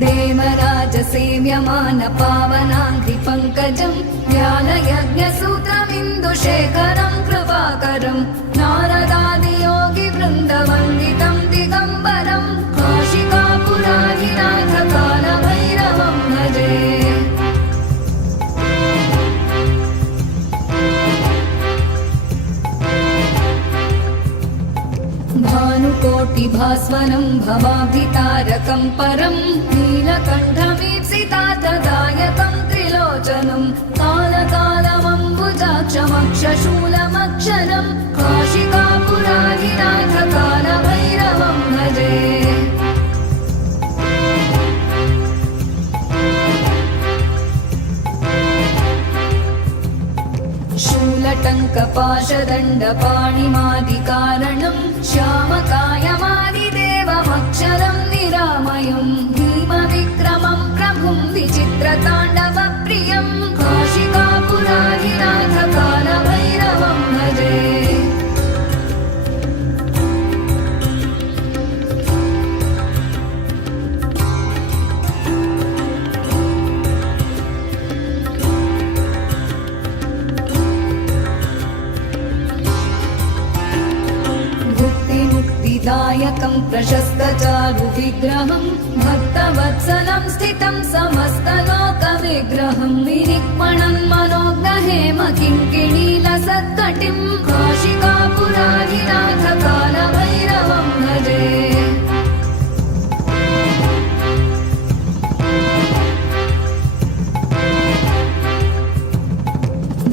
देवराजसेव्यमान पावनाङ्घ्रिपङ्कजं ज्ञानयज्ञसूत्रमिन्दुशेखरं कृपाकरं नारदादियोगिवृन्दवन्दितं दिगम्बरं काशिकापुराधिनाथ कालभैरवं भजे। भानुकोटिभास्वरं भवाब्धितारकं परं नीलकण्ठमीप्सितार्थदायकं त्रिलोचनं कालकालमम्बुजाक्षमक्षशूलमक्षरं काशिकापुराधिनाथ कालभैरवं भजे। शूलटङ्कपाशदण्डपाणिमादिकारणं श्यामकायमादिदेवमक्षरं निरामयं भीमविक्रमं प्रभुं विचित्रताण्डवप्रियं काशिकापुराधिनाथ कालभैरवं भजे। दायकं प्रशस्तचारुविग्रहं भक्तवत्सलं स्थितं समस्तलोकविग्रहं विनिक्मणं मनोग्रहेम किङ्किणीलसत्कटिं काशिकापुराधिनाथ कालभैरवं भजे।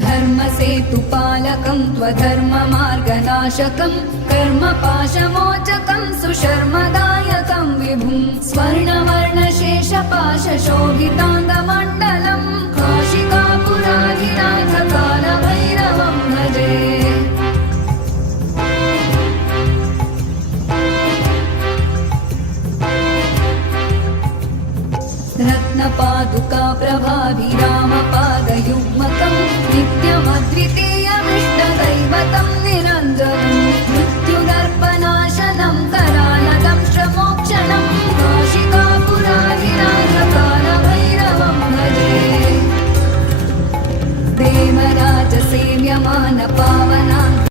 धर्मसेतुपालकं त्वधर्ममार्गनाशकं कर्मपाशमोचकं सुशर्मदायकं विभुं स्वर्णवर्णशेषपाशशोभिताङ्गमण्डलं काशिकापुराधिनाथ कालभैरवं भजे। रत्नपादुकाप्रभाभिरामपादयुग्मकं नित्यमद्वितीयमिष्टदैवतं